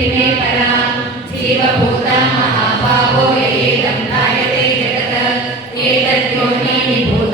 बुद्धिमे परा जीवभूता महाभावो ययेदं धायते जगत् एतद्योनि निभूत